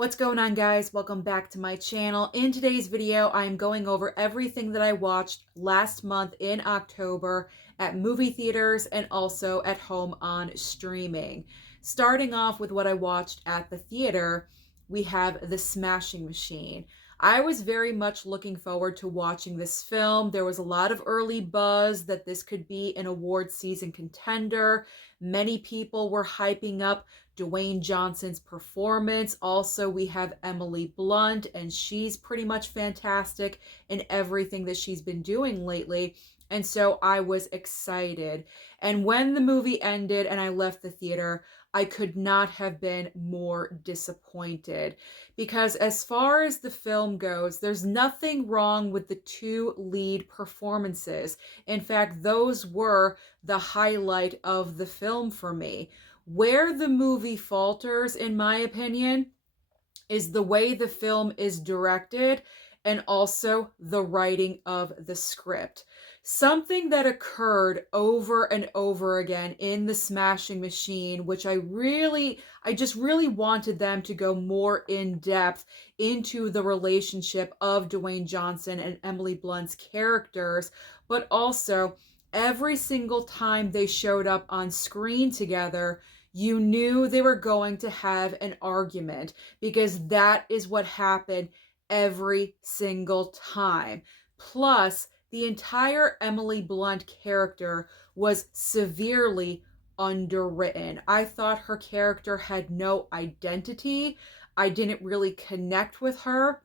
What's going on, guys? Welcome back to my channel. In today's video, I'm going over everything that I watched last month in October at movie theaters and also at home on streaming. Starting off with what I watched at the theater, we have The Smashing Machine. I was very much looking forward to watching this film. There was a lot of early buzz that this could be an award season contender. Many people were hyping up Dwayne Johnson's performance. Also, we have Emily Blunt, and she's pretty much fantastic in everything that she's been doing lately. And so I was excited. And when the movie ended and I left the theater, I could not have been more disappointed. Because as far as the film goes, there's nothing wrong with the two lead performances. In fact, those were the highlight of the film for me. Where the movie falters, in my opinion, is the way the film is directed and also the writing of the script. Something that occurred over and over again in The Smashing Machine, which I just really wanted them to go more in depth into the relationship of Dwayne Johnson and Emily Blunt's characters, but also every single time they showed up on screen together, you knew they were going to have an argument because that is what happened every single time. Plus, the entire Emily Blunt character was severely underwritten. I thought her character had no identity. I didn't really connect with her.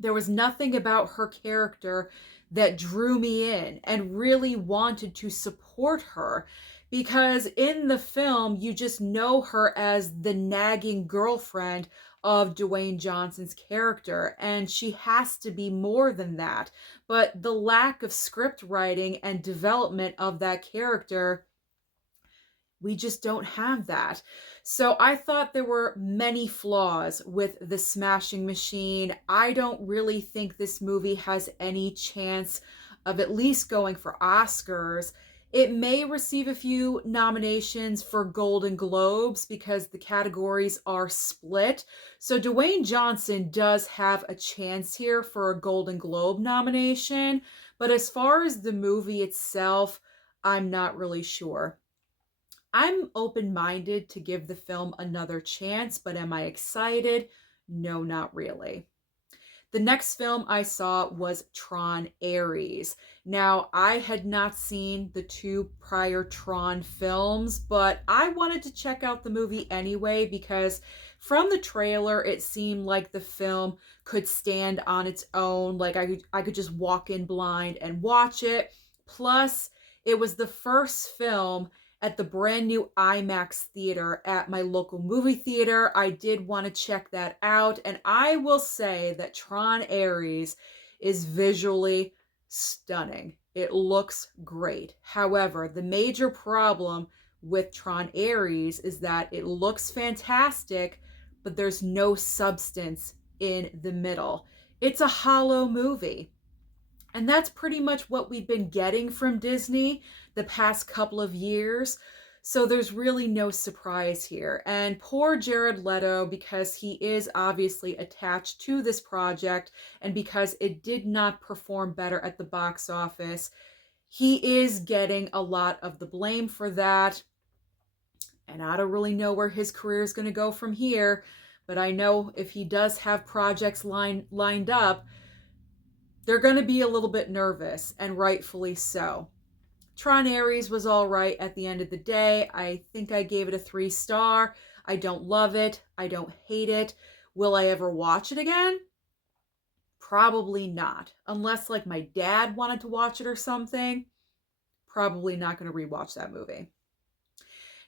There was nothing about her character that drew me in and really wanted to support her, because in the film you just know her as the nagging girlfriend of Dwayne Johnson's character, and she has to be more than that. But the lack of script writing and development of that character, we just don't have that. So I thought there were many flaws with The Smashing Machine. I don't really think this movie has any chance of at least going for Oscars. It may receive a few nominations for Golden Globes because the categories are split. So Dwayne Johnson does have a chance here for a Golden Globe nomination. But as far as the movie itself, I'm not really sure. I'm open-minded to give the film another chance, but am I excited? No, not really. The next film I saw was Tron Ares. Now, I had not seen the two prior Tron films, but I wanted to check out the movie anyway because from the trailer, it seemed like the film could stand on its own. Like I could just walk in blind and watch it. Plus, it was the first film at the brand new IMAX theater at my local movie theater. I did want to check that out, and I will say that Tron Ares is visually stunning. It looks great. However, the major problem with Tron Ares is that it looks fantastic, but there's no substance in the middle. It's a hollow movie. And that's pretty much what we've been getting from Disney the past couple of years. So there's really no surprise here. And poor Jared Leto, because he is obviously attached to this project and because it did not perform better at the box office, he is getting a lot of the blame for that. And I don't really know where his career is going to go from here. But I know if he does have projects lined up, they're going to be a little bit nervous, and rightfully so. Tron Ares was all right at the end of the day. I think I gave it a 3-star. I don't love it. I don't hate it. Will I ever watch it again? Probably not. Unless like my dad wanted to watch it or something. Probably not going to rewatch that movie.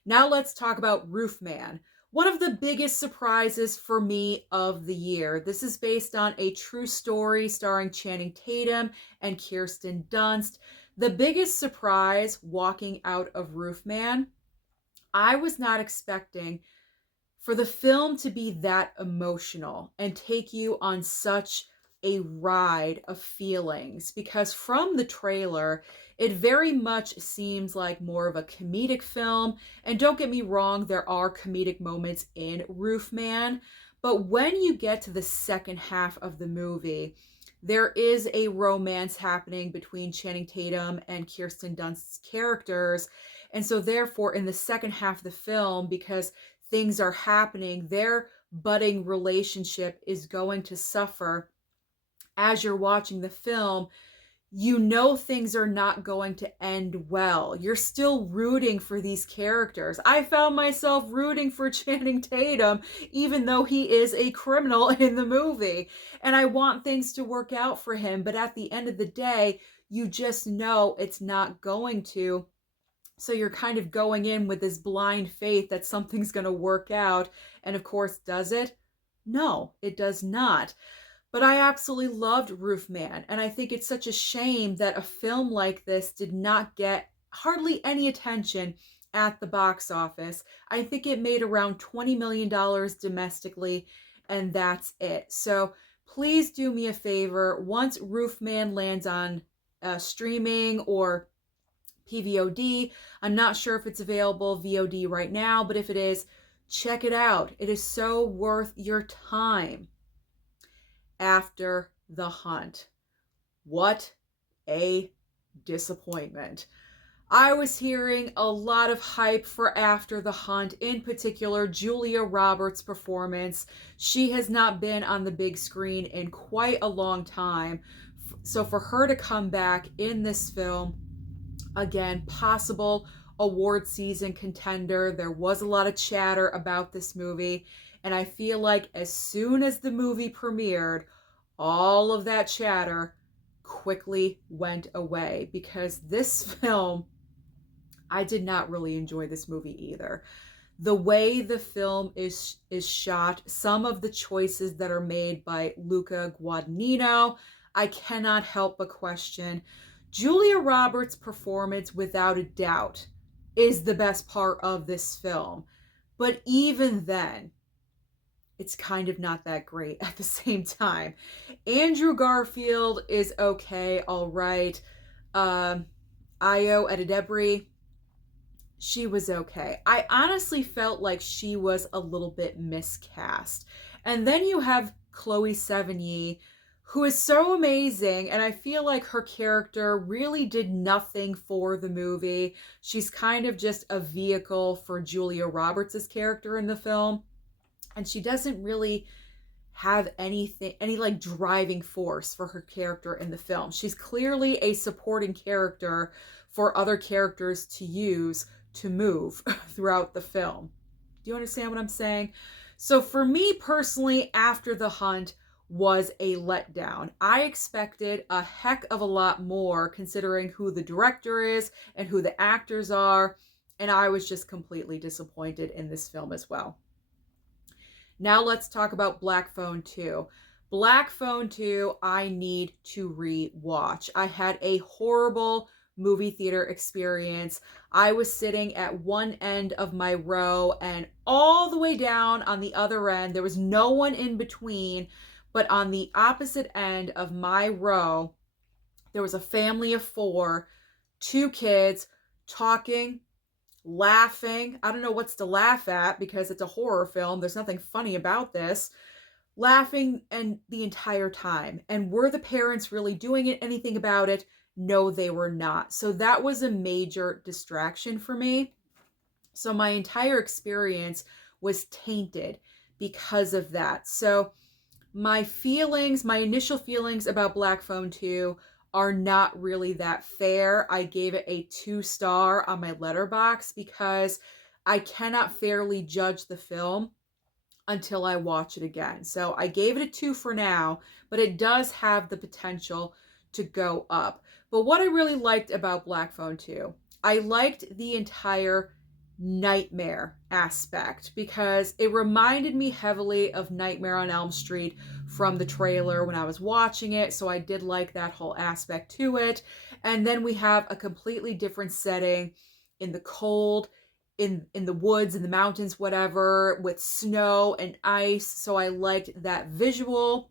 Now let's talk about Roofman. One of the biggest surprises for me of the year. This is based on a true story starring Channing Tatum and Kirsten Dunst. The biggest surprise walking out of Roofman, I was not expecting for the film to be that emotional and take you on such a ride of feelings, because from the trailer, it very much seems like more of a comedic film. And don't get me wrong, there are comedic moments in Roofman, But when you get to the second half of the movie, there is a romance happening between Channing Tatum and Kirsten Dunst's characters. And so therefore, in the second half of the film, because things are happening, their budding relationship is going to suffer. As you're watching the film, you know things are not going to end well. You're still rooting for these characters. I found myself rooting for Channing Tatum, even though he is a criminal in the movie. And I want things to work out for him. But at the end of the day, you just know it's not going to. So you're kind of going in with this blind faith that something's going to work out. And of course, does it? No, it does not. But I absolutely loved Roofman, and I think it's such a shame that a film like this did not get hardly any attention at the box office. I think it made around $20 million domestically, and that's it. So please do me a favor. Once Roofman lands on streaming or PVOD, I'm not sure if it's available VOD right now, but if it is, check it out. It is so worth your time. After the Hunt. What a disappointment. I was hearing a lot of hype for After the Hunt, in particular Julia Roberts' performance. She has not been on the big screen in quite a long time. So for her to come back in this film, again, possible award season contender. There was a lot of chatter about this movie. And I feel like as soon as the movie premiered, all of that chatter quickly went away because this film, I did not really enjoy this movie either. The way the film is shot, some of the choices that are made by Luca Guadagnino, I cannot help but question. Julia Roberts' performance, without a doubt, is the best part of this film. But even then, it's kind of not that great at the same time. Andrew Garfield is okay, all right. Ayo Edebiri, she was okay. I honestly felt like she was a little bit miscast. And then you have Chloe Sevigny, who is so amazing, and I feel like her character really did nothing for the movie. She's kind of just a vehicle for Julia Roberts' character in the film. And she doesn't really have any like driving force for her character in the film. She's clearly a supporting character for other characters to use to move throughout the film. Do you understand what I'm saying? So for me personally, After the Hunt was a letdown. I expected a heck of a lot more considering who the director is and who the actors are, and I was just completely disappointed in this film as well. Now let's talk about Black Phone 2. Black Phone 2, I need to re-watch. I had a horrible movie theater experience. I was sitting at one end of my row and all the way down on the other end, there was no one in between, but on the opposite end of my row, there was a family of 4, 2 kids talking, laughing. I don't know what's to laugh at because it's a horror film. There's nothing funny about this. Laughing and the entire time. And were the parents really doing anything about it? No, they were not. So that was a major distraction for me. So my entire experience was tainted because of that. So my initial feelings about Black Phone 2 are not really that fair. I gave it a 2-star on my Letterboxd because I cannot fairly judge the film until I watch it again. So I gave it a 2 for now, but it does have the potential to go up. But what I really liked about Black Phone 2, I liked the entire nightmare aspect because it reminded me heavily of Nightmare on Elm Street from the trailer when I was watching it. So I did like that whole aspect to it. And then we have a completely different setting in the cold, in the woods, in the mountains, whatever, with snow and ice. So I liked that visual.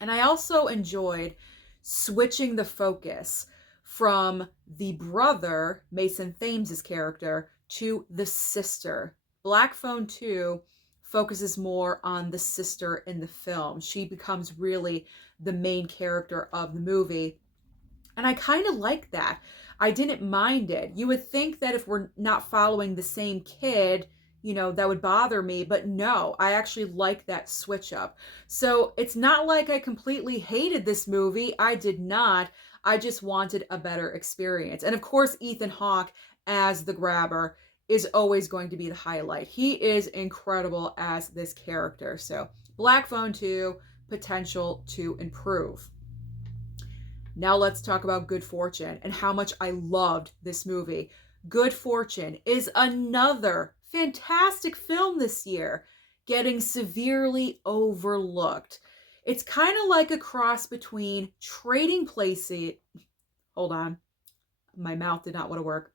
And I also enjoyed switching the focus from the brother, Mason Thames' character, to the sister. Black Phone 2 focuses more on the sister in the film. She becomes really the main character of the movie. And I kind of like that. I didn't mind it. You would think that if we're not following the same kid, that would bother me. But no, I actually like that switch up. So it's not like I completely hated this movie. I did not. I just wanted a better experience. And of course, Ethan Hawke as the grabber is always going to be the highlight. He is incredible as this character. So Black Phone 2, potential to improve. Now let's talk about Good Fortune and how much I loved this movie. Good Fortune is another fantastic film this year, getting severely overlooked. It's kind of like a cross between Trading Places. Hold on, my mouth did not want to work.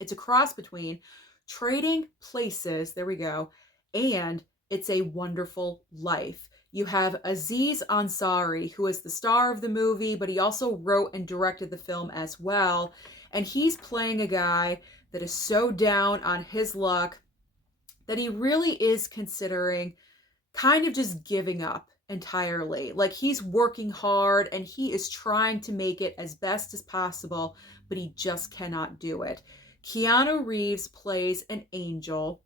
It's a cross between Trading Places, there we go, and It's a Wonderful Life. You have Aziz Ansari, who is the star of the movie, but he also wrote and directed the film as well. And he's playing a guy that is so down on his luck that he really is considering kind of just giving up entirely. Like, he's working hard and he is trying to make it as best as possible, but he just cannot do it. Keanu Reeves plays an angel,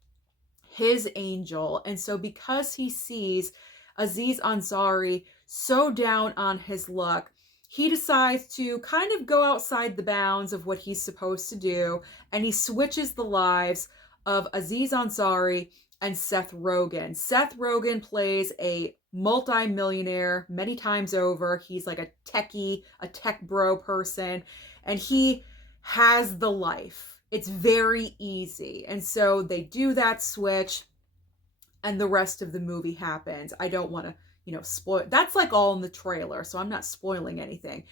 his angel. And so because he sees Aziz Ansari so down on his luck, he decides to kind of go outside the bounds of what he's supposed to do, and he switches the lives of Aziz Ansari and Seth Rogen. Seth Rogen plays a multi-millionaire many times over. He's like a techie, a tech bro person, and he has the life. It's very easy. And so they do that switch, and the rest of the movie happens. I don't want to, spoil. That's like all in the trailer, so I'm not spoiling anything.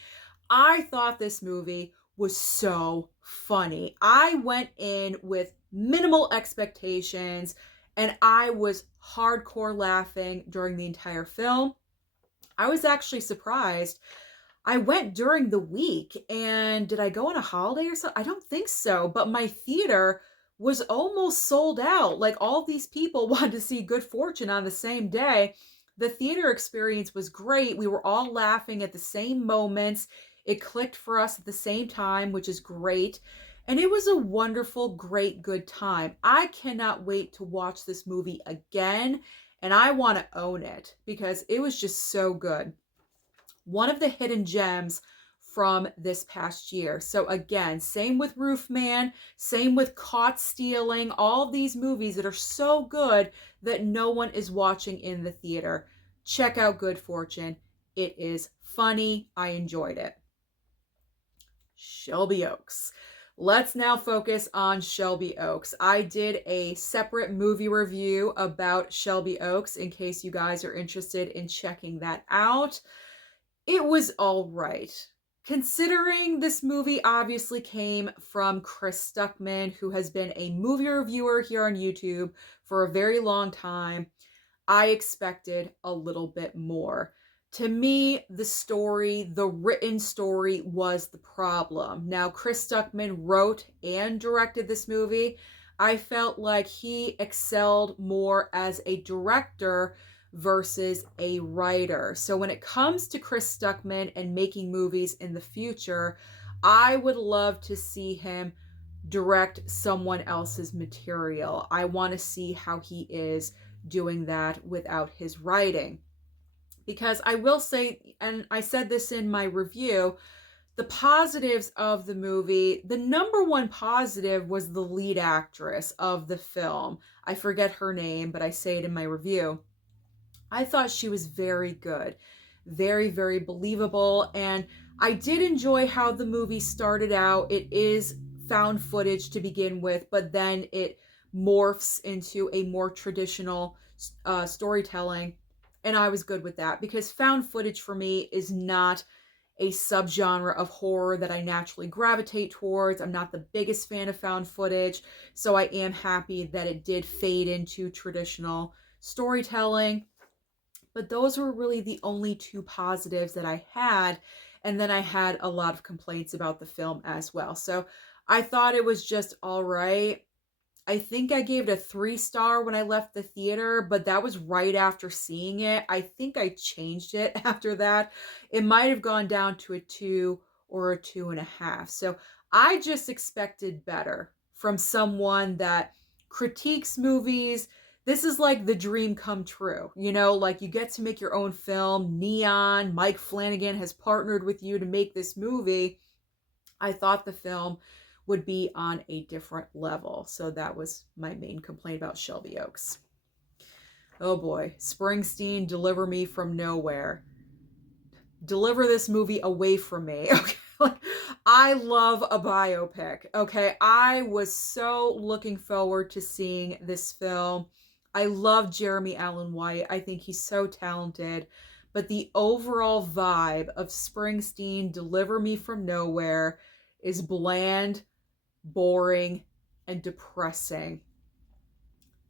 I thought this movie was so funny. I went in with minimal expectations, and I was hardcore laughing during the entire film. I was actually surprised. I went during the week, and did I go on a holiday or something? I don't think so, but my theater was almost sold out. Like, all these people wanted to see Good Fortune on the same day. The theater experience was great. We were all laughing at the same moments. It clicked for us at the same time, which is great. And it was a wonderful, great, good time. I cannot wait to watch this movie again, and I want to own it because it was just so good. One of the hidden gems from this past year. So again, same with Roofman, same with Caught Stealing, all these movies that are so good that no one is watching in the theater. Check out Good Fortune. It is funny. I enjoyed it. Shelby Oaks. Let's now focus on Shelby Oaks. I did a separate movie review about Shelby Oaks in case you guys are interested in checking that out. It was all right. Considering this movie obviously came from Chris Stuckman, who has been a movie reviewer here on YouTube for a very long time, I expected a little bit more. To me, the story, the written story, was the problem. Now, Chris Stuckman wrote and directed this movie. I felt like he excelled more as a director versus a writer. So when it comes to Chris Stuckman and making movies in the future, I would love to see him direct someone else's material. I want to see how he is doing that without his writing. Because I will say, and I said this in my review, the positives of the movie, the number one positive was the lead actress of the film. I forget her name, but I say it in my review. I thought she was very good, very, very believable, and I did enjoy how the movie started out. It is found footage to begin with, but then it morphs into a more traditional storytelling, and I was good with that because found footage for me is not a subgenre of horror that I naturally gravitate towards. I'm not the biggest fan of found footage, so I am happy that it did fade into traditional storytelling. But those were really the only two positives that I had. And then I had a lot of complaints about the film as well. So I thought it was just all right. I think I gave it a 3-star when I left the theater, but that was right after seeing it. I think I changed it after that. It might have gone down to a 2 or a 2.5. So I just expected better from someone that critiques movies. This is like the dream come true. You know, like you get to make your own film. Neon, Mike Flanagan has partnered with you to make this movie. I thought the film would be on a different level. So that was my main complaint about Shelby Oaks. Oh boy, Springsteen, deliver me from nowhere. Deliver this movie away from me. Okay. Like, I love a biopic. Okay. I was so looking forward to seeing this film. I love Jeremy Allen White. I think he's so talented. But the overall vibe of Springsteen, Deliver Me From Nowhere, is bland, boring, and depressing.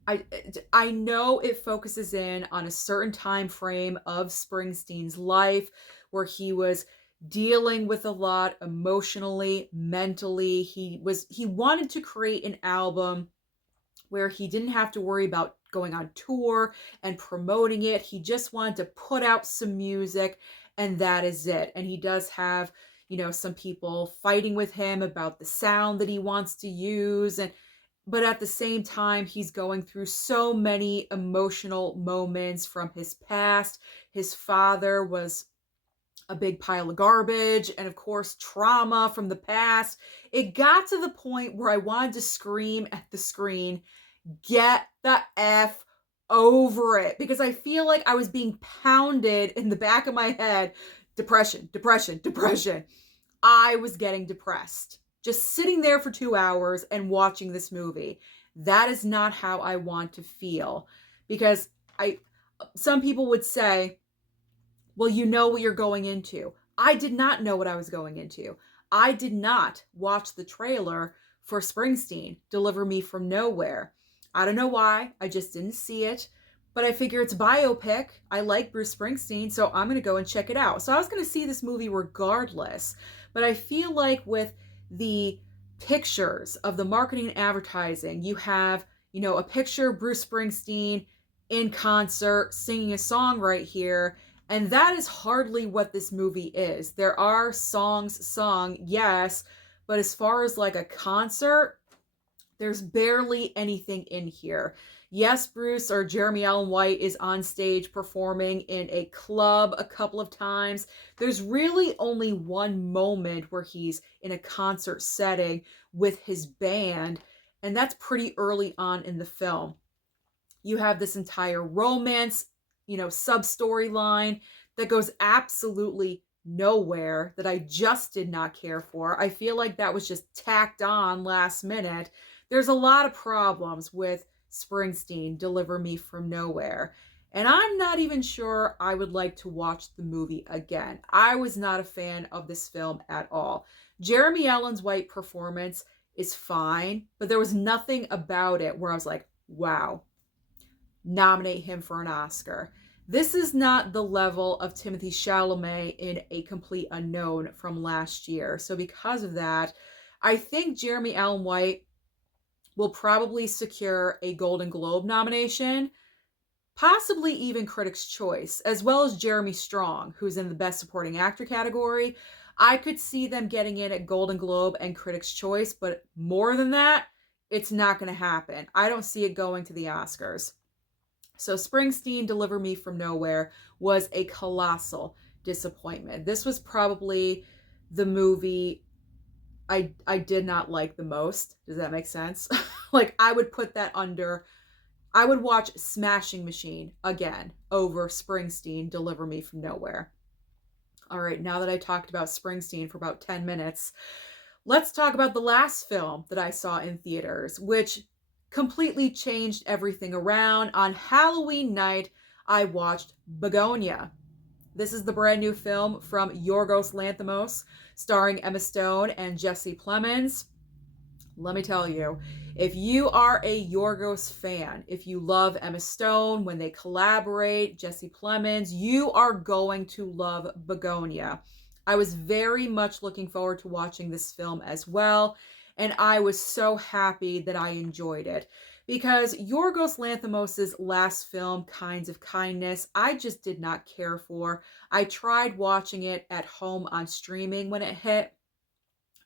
I know it focuses in on a certain time frame of Springsteen's life where he was dealing with a lot emotionally, mentally. He wanted to create an album where he didn't have to worry about going on tour and promoting it. He just wanted to put out some music, and that is it. And he does have, some people fighting with him about the sound that he wants to use, but at the same time, he's going through so many emotional moments from his past. His father was a big pile of garbage, and of course, trauma from the past. It got to the point where I wanted to scream at the screen, get the F over it, because I feel like I was being pounded in the back of my head. Depression, depression, depression. I was getting depressed just sitting there for 2 hours and watching this movie. That is not how I want to feel, because some people would say, well, you know what you're going into. I did not know what I was going into. I did not watch the trailer for Springsteen, Deliver Me From Nowhere. I don't know why. I just didn't see it. But I figure it's a biopic. I like Bruce Springsteen, so I'm going to go and check it out. So I was going to see this movie regardless. But I feel like with the pictures of the marketing and advertising, you have, a picture of Bruce Springsteen in concert singing a song right here. And that is hardly what this movie is. There are songs sung, yes, but as far as like a concert, there's barely anything in here. Yes, Bruce or Jeremy Allen White is on stage performing in a club a couple of times. There's really only one moment where he's in a concert setting with his band, and that's pretty early on in the film. You have this entire romance, sub-storyline that goes absolutely nowhere, that I just did not care for. I feel like that was just tacked on last minute. There's a lot of problems with Springsteen, Deliver Me From Nowhere. And I'm not even sure I would like to watch the movie again. I was not a fan of this film at all. Jeremy Allen White's performance is fine, but there was nothing about it where I was like, wow, nominate him for an Oscar. This is not the level of Timothée Chalamet in A Complete Unknown from last year. So because of that, I think Jeremy Allen White will probably secure a Golden Globe nomination, possibly even Critics' Choice, as well as Jeremy Strong, who's in the Best Supporting Actor category. I could see them getting in at Golden Globe and Critics' Choice, but more than that, it's not going to happen. I don't see it going to the Oscars. So Springsteen, Deliver Me From Nowhere was a colossal disappointment. This was probably the movie I did not like the most. Does that make sense? Like, I would put that under, I would watch Smashing Machine again over Springsteen, Deliver Me From Nowhere. All right, now that I talked about Springsteen for about 10 minutes, let's talk about the last film that I saw in theaters, which completely changed everything around. On Halloween night, I watched Bugonia. This is the brand new film from Yorgos Lanthimos, starring Emma Stone and Jesse Plemons. Let me tell you, if you are a Yorgos fan, if you love Emma Stone, when they collaborate, Jesse Plemons, you are going to love Bugonia. I was very much looking forward to watching this film as well. And I was so happy that I enjoyed it. Because Yorgos Lanthimos' last film, Kinds of Kindness, I just did not care for. I tried watching it at home on streaming when it hit.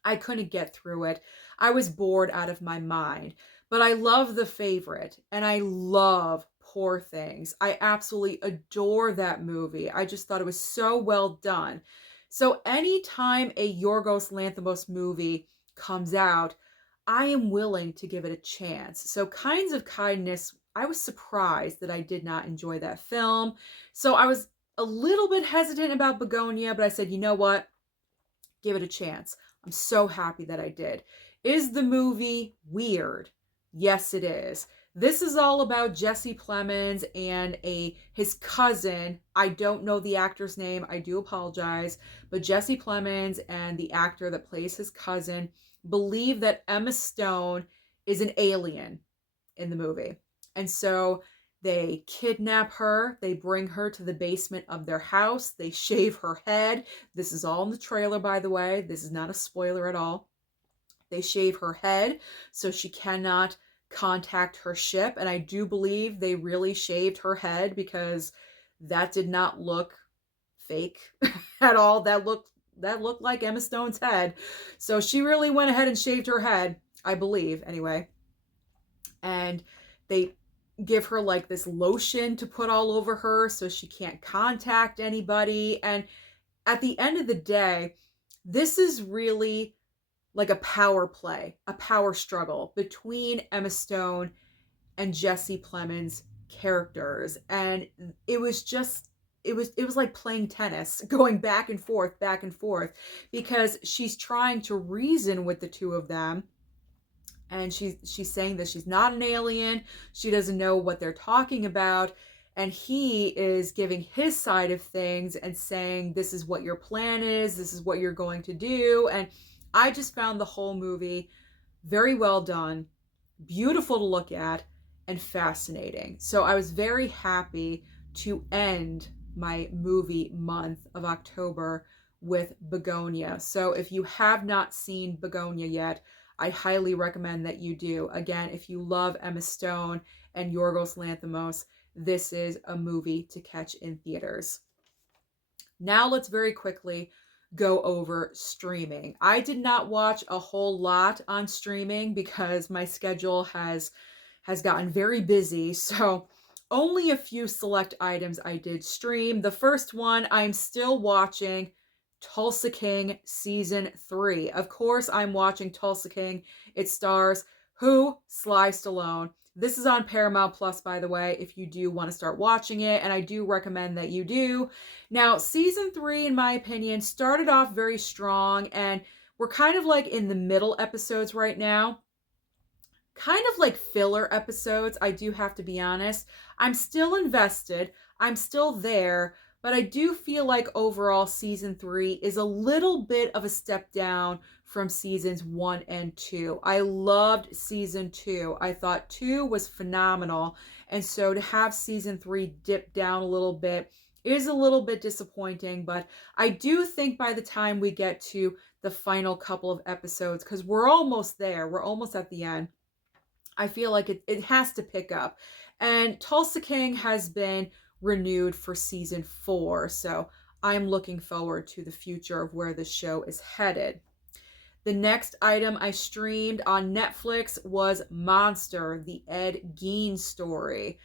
I couldn't get through it. I was bored out of my mind. But I love The Favorite, and I love Poor Things. I absolutely adore that movie. I just thought it was so well done. So anytime a Yorgos Lanthimos movie comes out, I am willing to give it a chance. So Kinds of Kindness, I was surprised that I did not enjoy that film. So I was a little bit hesitant about Bugonia, but I said, you know what? Give it a chance. I'm so happy that I did. Is the movie weird? Yes, it is. This is all about Jesse Plemons and his cousin. I don't know the actor's name. I do apologize. But Jesse Plemons and the actor that plays his cousin believe that Emma Stone is an alien in the movie. And so they kidnap her. They bring her to the basement of their house. They shave her head. This is all in the trailer, by the way. This is not a spoiler at all. They shave her head so she cannot contact her ship. And I do believe they really shaved her head because that did not look fake at all. That looked like Emma Stone's head. So she really went ahead and shaved her head, I believe, anyway. And they give her like this lotion to put all over her so she can't contact anybody. And at the end of the day, this is really like a power play, a power struggle between Emma Stone and Jesse Plemons' characters. And it was just, it was like playing tennis, going back and forth, because she's trying to reason with the two of them. And she's saying that she's not an alien. She doesn't know what they're talking about. And he is giving his side of things and saying, this is what your plan is. This is what you're going to do. And I just found the whole movie very well done, beautiful to look at, and fascinating. So I was very happy to end my movie month of October with Bugonia. So if you have not seen Bugonia yet, I highly recommend that you do. Again, if you love Emma Stone and Yorgos Lanthimos, this is a movie to catch in theaters. Now let's very quickly go over streaming. I did not watch a whole lot on streaming because my schedule has gotten very busy. So only a few select items I did stream. The first one, I'm still watching Tulsa King Season 3. Of course, I'm watching Tulsa King. It stars who? Sly Stallone. This is on Paramount Plus, by the way, if you do want to start watching it, and I do recommend that you do. Now, Season 3, in my opinion, started off very strong, and we're kind of like in the middle episodes right now. Kind of like filler episodes, I do have to be honest. I'm still invested. I'm still there. But I do feel like overall Season 3 is a little bit of a step down from Seasons 1 and 2. I loved Season 2. I thought 2 was phenomenal. And so to have Season 3 dip down a little bit is a little bit disappointing. But I do think by the time we get to the final couple of episodes, because we're almost there, we're almost at the end, I feel like it has to pick up. And Tulsa King has been renewed for Season 4, so I'm looking forward to the future of where the show is headed. The next item I streamed on Netflix was Monster, the Ed Gein story.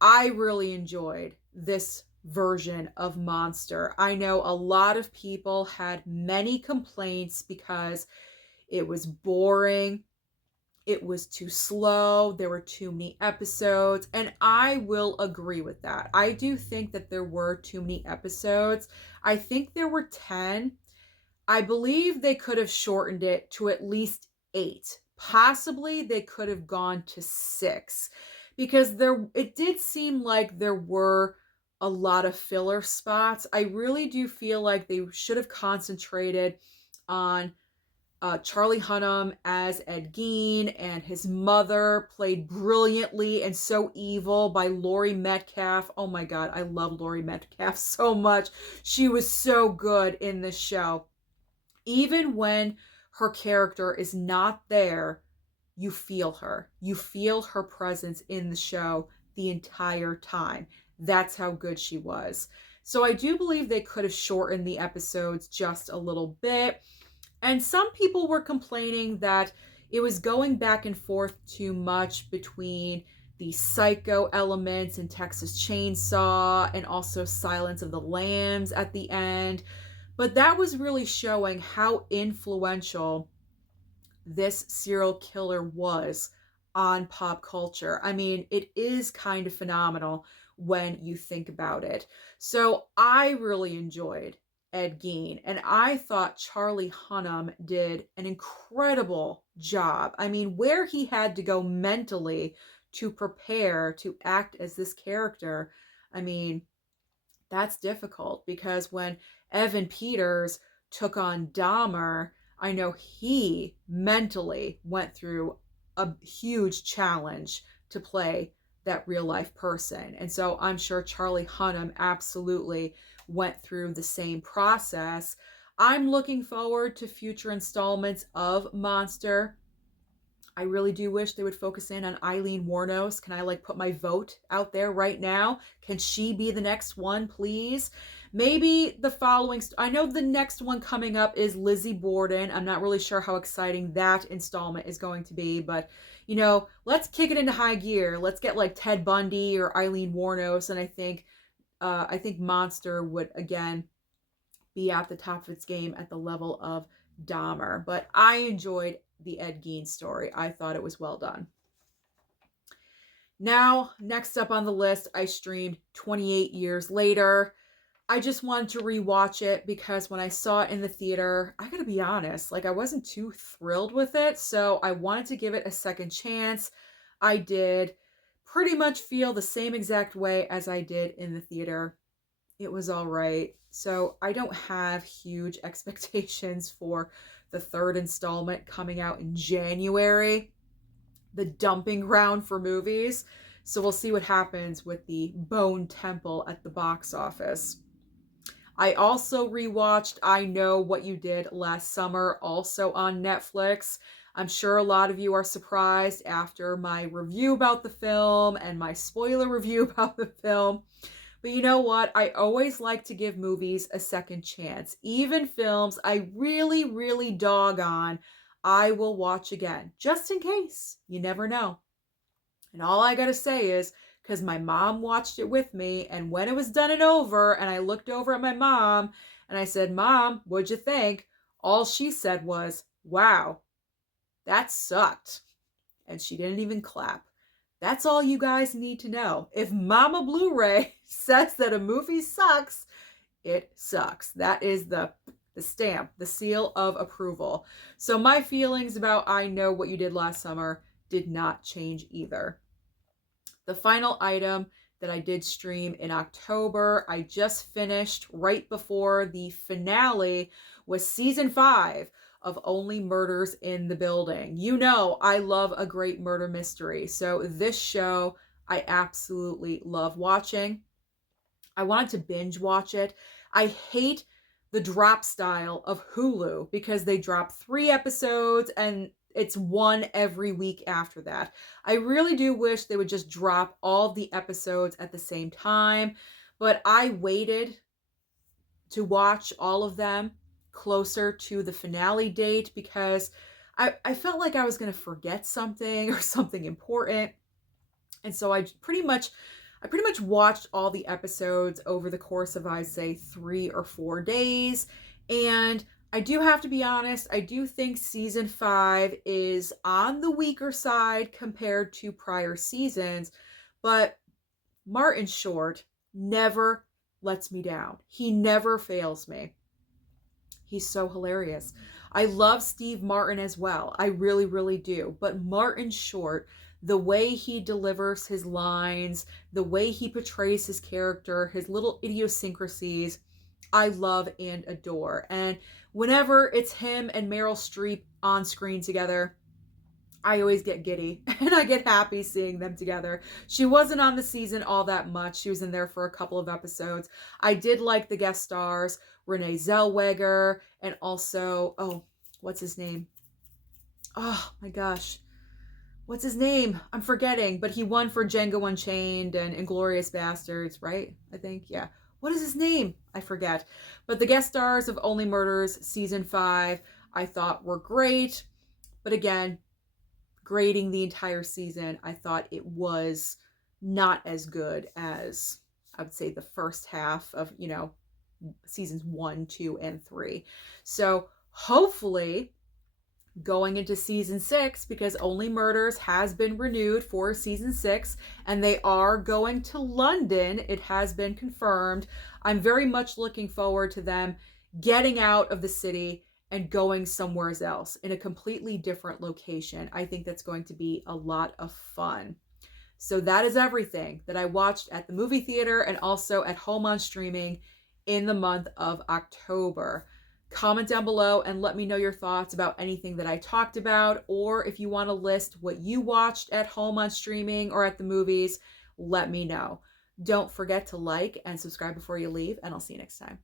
I really enjoyed this version of Monster. I know a lot of people had many complaints because it was boring. It was too slow. There were too many episodes. And I will agree with that. I do think that there were too many episodes. I think there were 10. I believe they could have shortened it to at least 8. Possibly they could have gone to 6. Because it did seem like there were a lot of filler spots. I really do feel like they should have concentrated on Charlie Hunnam as Ed Gein, and his mother played brilliantly and so evil by Laurie Metcalf. Oh my God, I love Laurie Metcalf so much. She was so good in this show. Even when her character is not there, you feel her. You feel her presence in the show the entire time. That's how good she was. So I do believe they could have shortened the episodes just a little bit. And some people were complaining that it was going back and forth too much between the psycho elements in Texas Chainsaw and also Silence of the Lambs at the end. But that was really showing how influential this serial killer was on pop culture. I mean, it is kind of phenomenal when you think about it. So I really enjoyed Ed Gein, and I thought Charlie Hunnam did an incredible job. I mean, where he had to go mentally to prepare to act as this character, I mean, that's difficult because when Evan Peters took on Dahmer, I know he mentally went through a huge challenge to play that real life person. And so I'm sure Charlie Hunnam absolutely went through the same process. I'm looking forward to future installments of Monster. I really do wish they would focus in on Eileen Wuornos. Can I put my vote out there right now? Can she be the next one, please? Maybe the following. I know the next one coming up is Lizzie Borden. I'm not really sure how exciting that installment is going to be, but let's kick it into high gear. Let's get Ted Bundy or Eileen Wuornos, and I think Monster would again be at the top of its game at the level of Dahmer. But I enjoyed the Ed Gein story. I thought it was well done. Now, next up on the list, I streamed 28 Years Later. I just wanted to rewatch it because when I saw it in the theater, I gotta be honest, I wasn't too thrilled with it, so I wanted to give it a second chance. I did pretty much feel the same exact way as I did in the theater. It was all right. So I don't have huge expectations for the third installment coming out in January, the dumping ground for movies. So we'll see what happens with the Bone Temple at the box office. I also rewatched I Know What You Did Last Summer, also on Netflix. I'm sure a lot of you are surprised after my review about the film and my spoiler review about the film. But you know what? I always like to give movies a second chance. Even films I really, really dog on, I will watch again, just in case. You never know. And all I gotta say is, because my mom watched it with me, and when it was done and over, and I looked over at my mom, and I said, "Mom, what'd you think?" All she said was, "Wow, that sucked." And she didn't even clap. That's all you guys need to know. If Mama Blu-ray says that a movie sucks, it sucks. That is the stamp, the seal of approval. So my feelings about I Know What You Did Last Summer did not change either. The final item that I did stream in October, I just finished right before the finale, was season 5 of Only Murders in the Building. You know, I love a great murder mystery. So this show, I absolutely love watching. I wanted to binge watch it. I hate the drop style of Hulu because they drop 3 episodes and it's one every week after that. I really do wish they would just drop all the episodes at the same time, but I waited to watch all of them closer to the finale date because I felt like I was going to forget something or something important. And so I pretty much watched all the episodes over the course of, I'd say, 3 or 4 days. And I do have to be honest, I do think season 5 is on the weaker side compared to prior seasons, but Martin Short never lets me down. He never fails me. He's so hilarious. I love Steve Martin as well. I really, really do. But Martin Short, the way he delivers his lines, the way he portrays his character, his little idiosyncrasies, I love and adore. And whenever it's him and Meryl Streep on screen together, I always get giddy and I get happy seeing them together. She wasn't on the season all that much. She was in there for a couple of episodes. I did like the guest stars, Renee Zellweger, and also, what's his name? Oh my gosh. What's his name? I'm forgetting, but he won for Django Unchained and Inglourious Bastards, right? I think, yeah. What is his name? I forget. But the guest stars of Only Murders season 5, I thought were great. But again, grading the entire season, I thought it was not as good as, I would say, the first half of, seasons 1, 2, and 3. So hopefully going into season 6, because Only Murders has been renewed for season 6 and they are going to London. It has been confirmed. I'm very much looking forward to them getting out of the city and going somewhere else in a completely different location. I think that's going to be a lot of fun. So that is everything that I watched at the movie theater and also at home on streaming in the month of October. Comment down below and let me know your thoughts about anything that I talked about, or if you want to list what you watched at home on streaming or at the movies, let me know. Don't forget to like and subscribe before you leave, and I'll see you next time.